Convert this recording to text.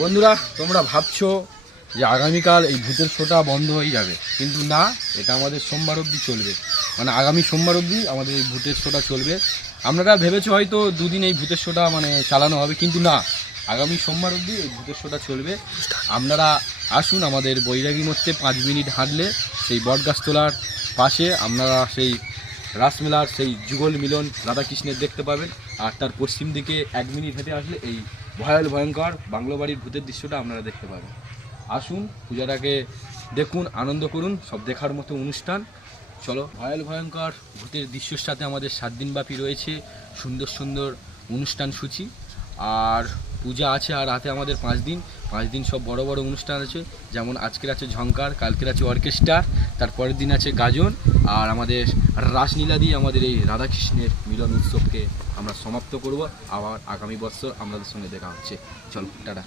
বন্ধুরা, তোমরা ভাবছো যে আগামীকাল এই ভূতের শোটা বন্ধ হয়ে যাবে, কিন্তু না, এটা আমাদের সোমবার অবধি চলবে। মানে আগামী সোমবার অবধি আমাদের এই ভূতের শোটা চলবে। আপনারা ভেবেছো হয়তো দুদিন এই ভূতের শোটা চালানো হবে, কিন্তু না, আগামী সোমবার অবধি এই ভূতের শোটা চলবে। আপনারা আসুন, আমাদের বৈরাগী মধ্যে 5 মিনিট হাঁটলে সেই বটগাছতলার পাশে আপনারা সেই রাসমেলার সেই যুগল মিলন রাধাকৃষ্ণের দেখতে পাবেন। আর তার পশ্চিম দিকে 1 মিনিট হেঁটে আসলে এই ভয়ঙ্কর বাংলো বাড়ির ভূতের দৃশ্যটা আপনারা দেখতে পাবেন। আসুন, পূজাটাকে দেখুন, আনন্দ করুন, সব দেখার মতো অনুষ্ঠান। চলো, ভয়ঙ্কর ভূতের দৃশ্যের সাথে আমাদের 7 দিনব্যাপী রয়েছে সুন্দর সুন্দর অনুষ্ঠান সূচি। আর পূজা আছে, আর রাতে আমাদের 5 দিন সব বড় বড় অনুষ্ঠান আছে। যেমন আজকের আছে ঝঙ্কার, কালকের আছে অর্কেস্ট্রা, তারপরের দিন আছে গাজন, আর আমাদের রাসলীলা দিয়ে আমাদের এই রাধাকৃষ্ণের মিলন উৎসবকে আমরা সমাপ্ত করব। আবার আগামী বছর আপনাদের সঙ্গে দেখা হচ্ছে। চলো, টাটা।